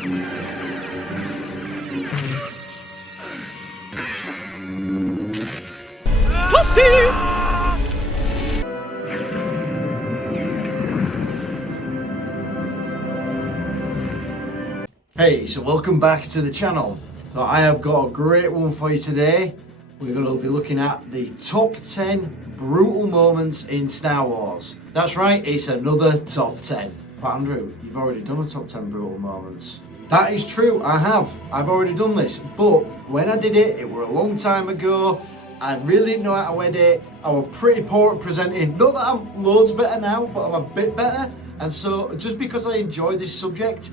Hey, so welcome back to the channel. So I have got a great one for you today. We're going to be looking at the top 10 brutal moments in Star Wars. That's right, it's another top 10. But Andrew, you've already done a top 10 brutal moments. That is true, I have. I've already done this. But when I did it, it were a long time ago. I really didn't know how to edit. I was pretty poor at presenting. Not that I'm loads better now, but I'm a bit better. And so just because I enjoy this subject,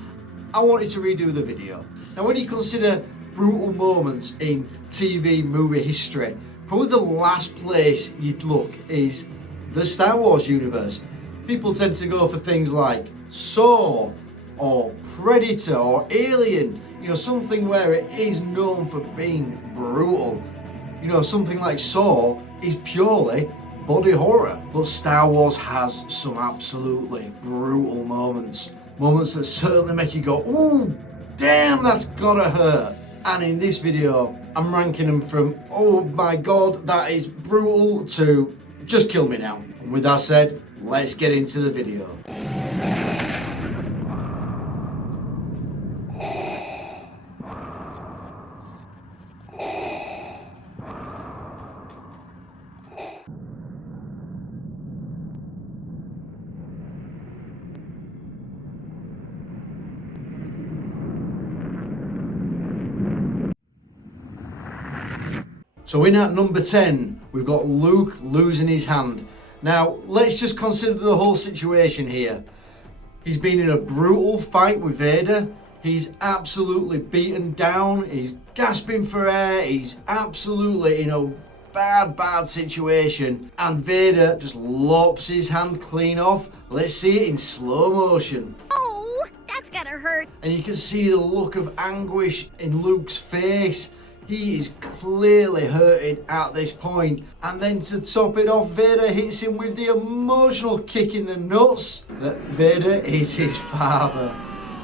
I wanted to redo the video. Now when you consider brutal moments in TV movie history, probably the last place you'd look is the Star Wars universe. People tend to go for things like Saw or Predator or Alien, you know, something where it is known for being brutal. You know, something like Saw is purely body horror, but Star Wars has some absolutely brutal moments. Moments that certainly make you go, ooh, damn, that's gotta hurt. And in this video, I'm ranking them from, oh my God, that is brutal, to just kill me now. And with that said, let's get into the video. So in at number 10, we've got Luke losing his hand. Now, let's just consider the whole situation here. He's been in a brutal fight with Vader. He's absolutely beaten down. He's gasping for air. He's absolutely in a bad situation. And Vader just lops his hand clean off. Let's see it in slow motion. Oh, that's gonna hurt. And you can see the look of anguish in Luke's face. He is clearly hurting at this point. And then to top it off, Vader hits him with the emotional kick in the nuts that Vader is his father.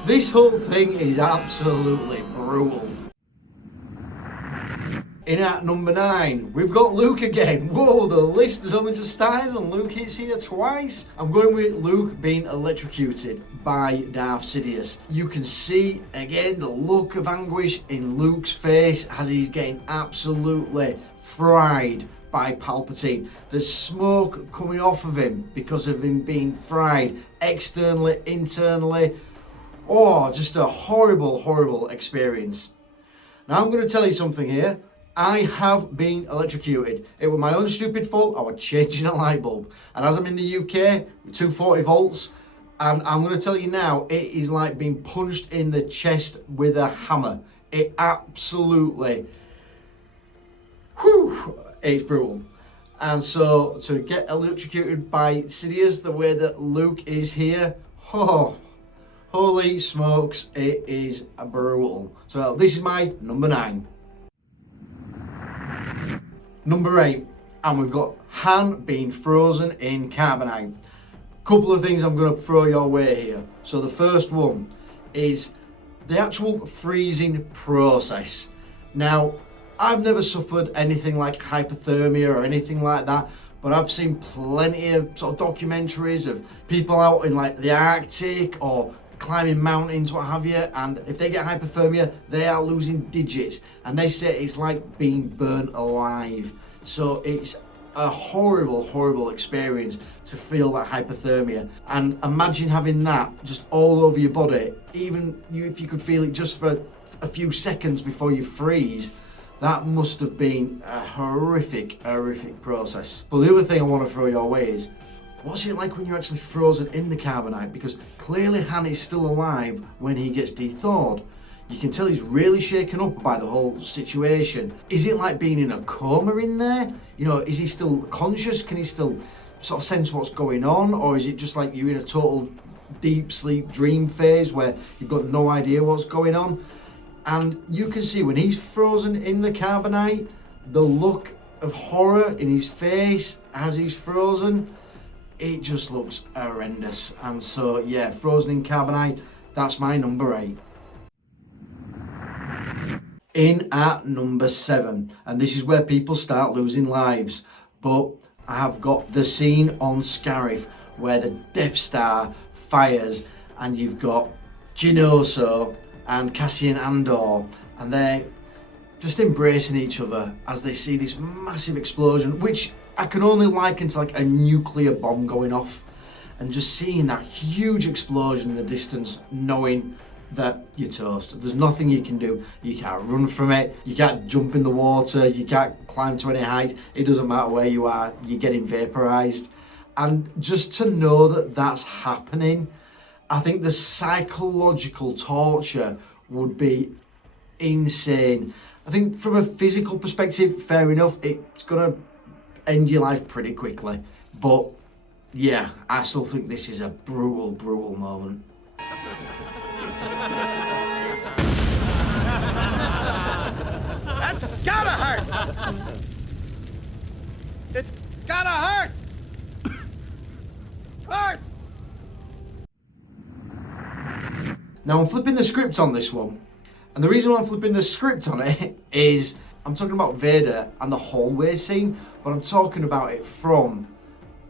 This whole thing is absolutely brutal. In at number 9, we've got Luke again. Whoa, the list has only just started and Luke hits here twice. I'm going with Luke being electrocuted by Darth Sidious. You can see again the look of anguish in Luke's face as he's getting absolutely fried by Palpatine. There's smoke coming off of him because of him being fried externally, internally. Oh, just a horrible experience. Now I'm going to tell you something here. I have been electrocuted. It was my own stupid fault. I was changing a light bulb. And as I'm in the UK, 240 volts, and I'm going to tell you now, it is like being punched in the chest with a hammer. It absolutely, it's brutal. And so to get electrocuted by Sidious the way that Luke is here, oh, holy smokes, it is brutal. So this is my number 9. Number 8, and we've got Han being frozen in carbonite. Couple of things I'm going to throw your way here. So the first one is the actual freezing process. Now, I've never suffered anything like hypothermia or anything like that, but I've seen plenty of sort of documentaries of people out in like the Arctic or climbing mountains, what have you, and if they get hypothermia, they are losing digits, and they say it's like being burnt alive. So it's a horrible experience to feel that hypothermia, and imagine having that just all over your body. Even if you could feel it just for a few seconds before you freeze, that must have been a horrific process. But the other thing I want to throw your way is, what's it like when you're actually frozen in the carbonite? Because clearly Han is still alive when he gets de-thawed. You can tell he's really shaken up by the whole situation. Is it like being in a coma in there? You know, is he still conscious? Can he still sort of sense what's going on? Or is it just like you're in a total deep sleep dream phase where you've got no idea what's going on? And you can see when he's frozen in the carbonite, the look of horror in his face as he's frozen, it just looks horrendous. And so yeah, frozen in carbonite, that's my number 8. In at number 7, and this is where people start losing lives, but I have got the scene on Scarif where the Death Star fires, and you've got Genoso and Cassian Andor, and they're just embracing each other as they see this massive explosion, which I can only liken to like a nuclear bomb going off, and just seeing that huge explosion in the distance, knowing that you're toast. There's nothing you can do. You can't run from it. You can't jump in the water. You can't climb to any height. It doesn't matter where you are. You're getting vaporized. And just to know that that's happening, I think the psychological torture would be insane. I think from a physical perspective, fair enough, it's going to end your life pretty quickly. But yeah, I still think this is a brutal, brutal moment. That's gotta hurt! It's gotta hurt! Hurt! Now I'm flipping the script on this one, and the reason why I'm flipping the script on it is I'm talking about Vader and the hallway scene, but I'm talking about it from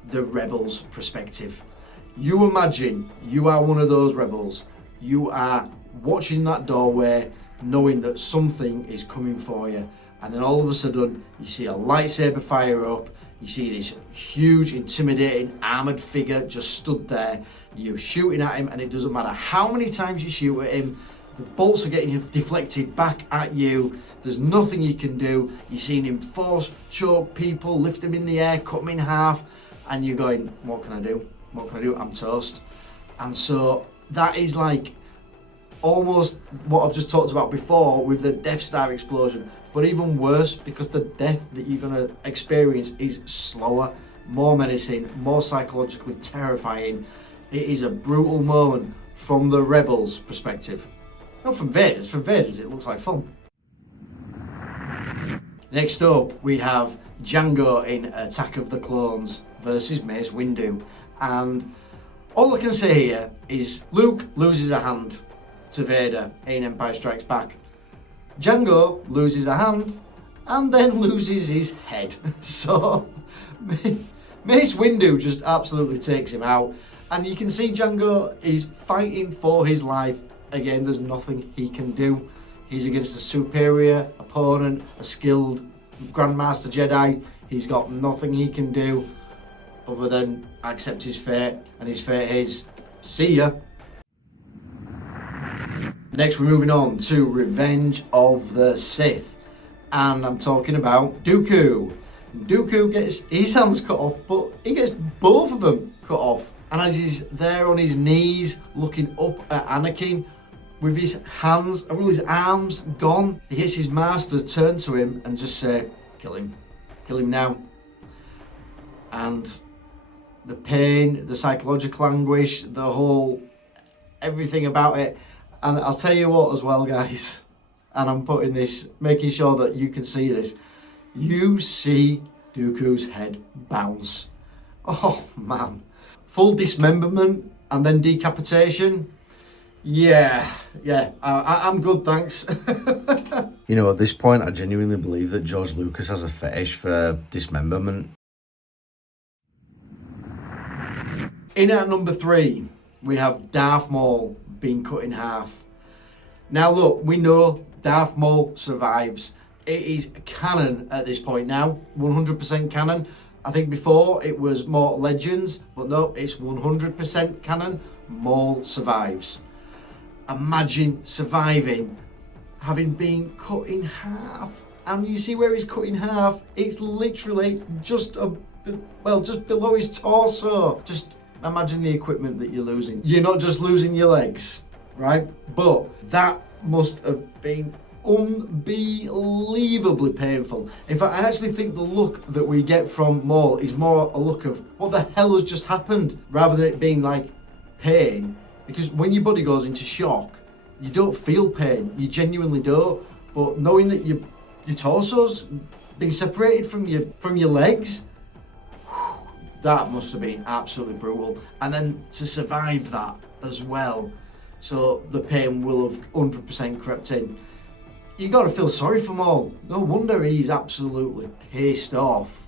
the rebels' perspective. You imagine you are one of those rebels. You are watching that doorway, knowing that something is coming for you, and then all of a sudden you see a lightsaber fire up. You see this huge, intimidating, armoured figure just stood there. You're shooting at him, and it doesn't matter how many times you shoot at him, the bolts are getting deflected back at you. There's nothing you can do. You're seeing him force choke people, lift them in the air, cut them in half, and you're going, what can I do? What can I do? I'm toast. And so that is like almost what I've just talked about before with the Death Star explosion, but even worse, because the death that you're going to experience is slower, more menacing, more psychologically terrifying. It is a brutal moment from the rebels' perspective. Not from Vader's. For Vader's, it looks like fun. Next up, we have Django in Attack of the Clones versus Mace Windu. And all I can say here is Luke loses a hand to Vader in Empire Strikes Back. Django loses a hand and then loses his head. So Mace Windu just absolutely takes him out. And you can see Django is fighting for his life. Again, there's nothing he can do. He's against a superior opponent, a skilled Grandmaster Jedi. He's got nothing he can do other than accept his fate, and his fate is see ya. Next, we're moving on to Revenge of the Sith, and I'm talking about Dooku. Dooku gets his hands cut off, but he gets both of them cut off. And as he's there on his knees looking up at Anakin with his hands, well, his arms gone, he gets his master turn to him and just say, kill him now. And the pain, the psychological anguish, the whole, everything about it. And I'll tell you what as well, guys, and I'm putting this, making sure that you can see this. You see Dooku's head bounce. Oh man. Full dismemberment and then decapitation. Yeah, I'm good, thanks. You know, at this point, I genuinely believe that George Lucas has a fetish for dismemberment. In at number 3, we have Darth Maul being cut in half. Now look, we know Darth Maul survives. It is canon at this point now, 100% canon. I think before it was more legends, but no, it's 100% canon. Maul survives. Imagine surviving, having been cut in half. And you see where he's cut in half? It's literally just below his torso. Just imagine the equipment that you're losing. You're not just losing your legs, right? But that must have been unbelievably painful. In fact, I actually think the look that we get from Maul is more a look of what the hell has just happened, rather than it being like pain. Because when your body goes into shock, you don't feel pain. You genuinely don't. But knowing that your torso's been separated from your legs, that must have been absolutely brutal. And then to survive that as well, so the pain will have 100% crept in. you got to feel sorry for Maul. No wonder he's absolutely pissed off.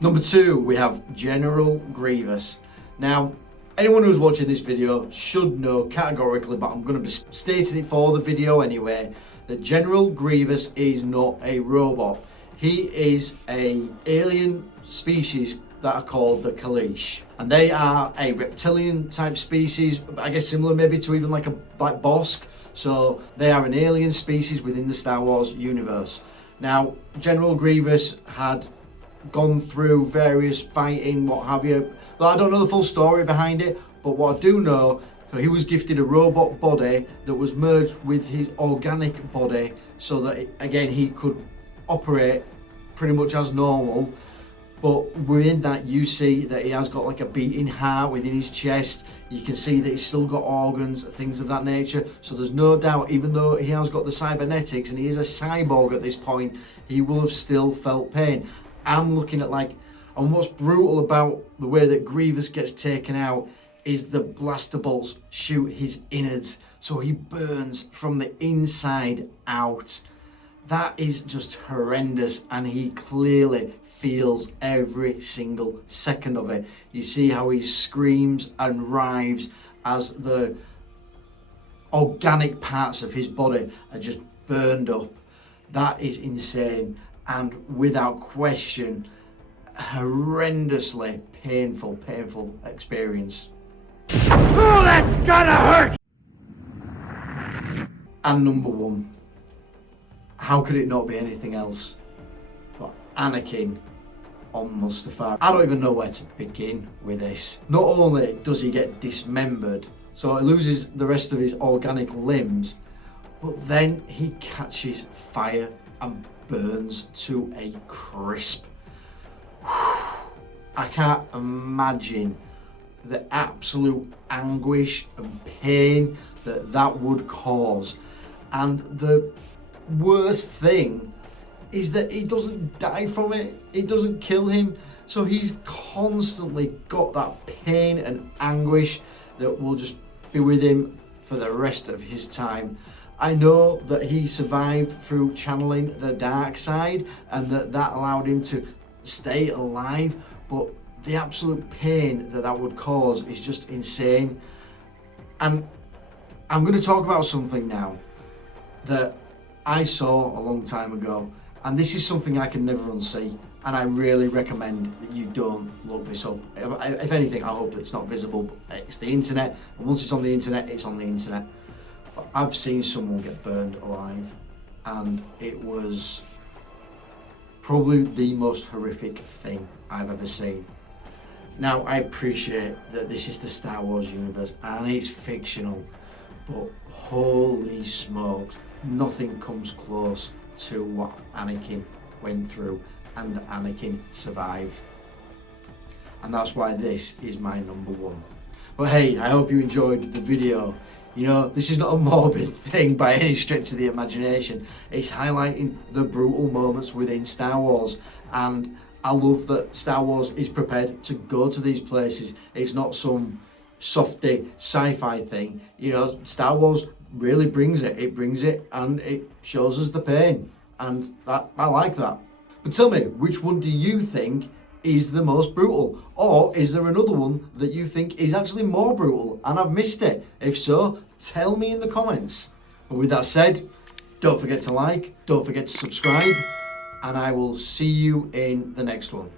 Number 2, we have General Grievous. Now, anyone who's watching this video should know categorically, but I'm going to be stating it for the video anyway, that General Grievous is not a robot. He is an alien species that are called the Kaleesh, and they are a reptilian type species, I guess similar maybe to even like Bosk. So they are an alien species within the Star Wars universe. Now, General Grievous had gone through various fighting, what have you. I don't know the full story behind it, but what I do know, so he was gifted a robot body that was merged with his organic body so that, again, he could operate pretty much as normal. But within that, you see that he has got like a beating heart within his chest. You can see that he's still got organs, things of that nature. So there's no doubt, even though he has got the cybernetics and he is a cyborg at this point, he will have still felt pain. I'm looking at and what's brutal about the way that Grievous gets taken out is the blaster bolts shoot his innards. So he burns from the inside out. That is just horrendous, and he clearly feels every single second of it. You see how he screams and writhes as the organic parts of his body are just burned up. That is insane, and without question, horrendously painful experience. Oh, that's gotta hurt! And number 1, how could it not be anything else but Anakin on Mustafar? I don't even know where to begin with this. Not only does he get dismembered, so he loses the rest of his organic limbs, but then he catches fire and burns to a crisp. I can't imagine the absolute anguish and pain that would cause. And the worst thing is that he doesn't die from it. It doesn't kill him. So he's constantly got that pain and anguish that will just be with him for the rest of his time. I know that he survived through channeling the dark side and that allowed him to stay alive, but the absolute pain that would cause is just insane. And I'm going to talk about something now that I saw a long time ago, and this is something I can never unsee, and I really recommend that you don't look this up. If anything, I hope that it's not visible, but it's the internet, and once it's on the internet, it's on the internet. But I've seen someone get burned alive, and it was probably the most horrific thing I've ever seen. Now, I appreciate that this is the Star Wars universe and it's fictional, but holy smokes, nothing comes close to what Anakin went through and Anakin survived. And that's why this is my number 1. But hey, I hope you enjoyed the video. You know, this is not a morbid thing by any stretch of the imagination. It's highlighting the brutal moments within Star Wars, and I love that Star Wars is prepared to go to these places. It's not some softy sci-fi thing. You know, Star Wars really brings it. It brings it and it shows us the pain, and I like that. But tell me, which one do you think is the most brutal? Or is there another one that you think is actually more brutal and I've missed it? If so, tell me in the comments. But with that said, don't forget to like, don't forget to subscribe, and I will see you in the next one.